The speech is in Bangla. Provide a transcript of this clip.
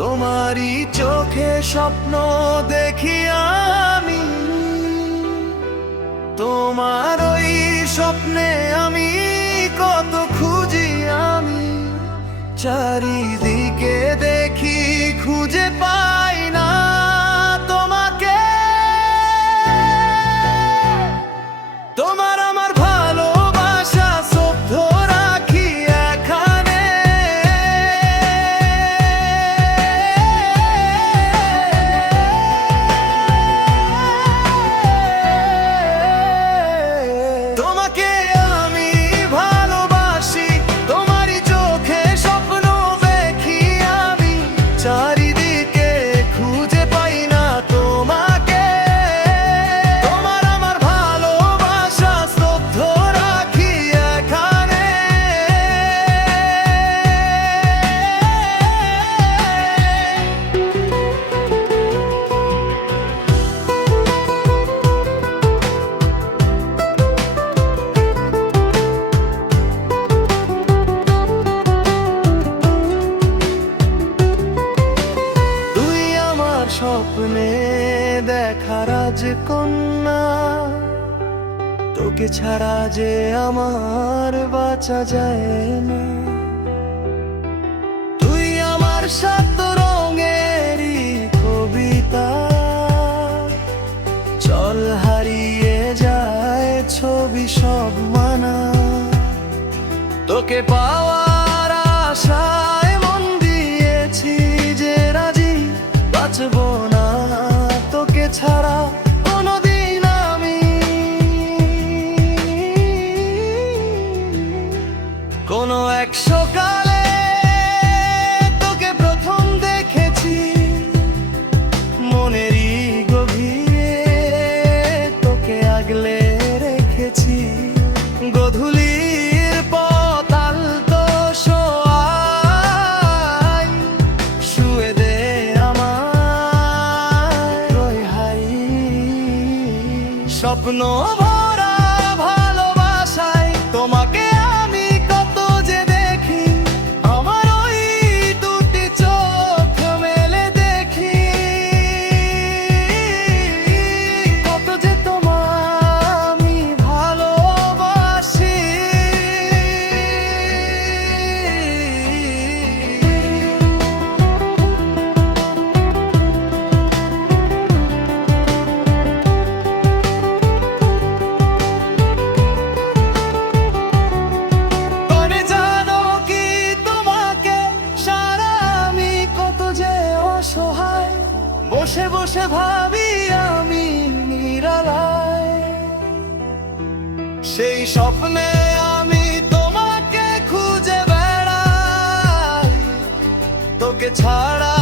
তোমারই চোখে স্বপ্ন দেখি আমি, তোমার ওই স্বপ্নে আমি কত খুঁজি আমি, চারিদিকে দেখি খুঁজে পাই না তোমাকে। তোমার আমার ভালোবাসা স্তব্ধ রাখি এখানে, তোমাকে আমি ভালোবাসি, তোমারই চোখে স্বপ্ন দেখি আমি, চারিদিকে খুঁজে পাই না তোমাকে। তোমার আমার ভালোবাসা স্তব্ধ রাখি এখানে। তুই আমার স্বপ্নে দেখা রাজকন্যা, তোকে ছাড়া যে আমার বাঁচা যায় না। তুই আমার সাত রঙেরই কবিতা, চল হারিয়ে যায় ছবি সব মানা। তোকে পাওয়ার আশায় মন দিয়েছি যে রাজি, বাঁচবো না তোকে ছাড়া কোনোদিন আমি। কোনো এক সকালে তোকে প্রথম দেখেছি, মনেরই গভীরে তোকে আগলে রেখেছি। গধূলির পথ আলতো শোয়ায়, শুয়ে দে আমায় ওই হাই। স্বপ্ন ভরা ভালোবাসায় তোমাকে আমি কত যে দেখি, আমার ওই দুটি চোখ মেলে দেখি। কত যে তোমায় আমি ভালোবাসি। তবে জানো কি তোমাকে সারা আমি কত যে অসহায়, বসে বসে ভাবি আমি নিরালায়। সেই স্বপ্নে আমি তোমাকে খুঁজে বেড়াই, তোকে ছাড়া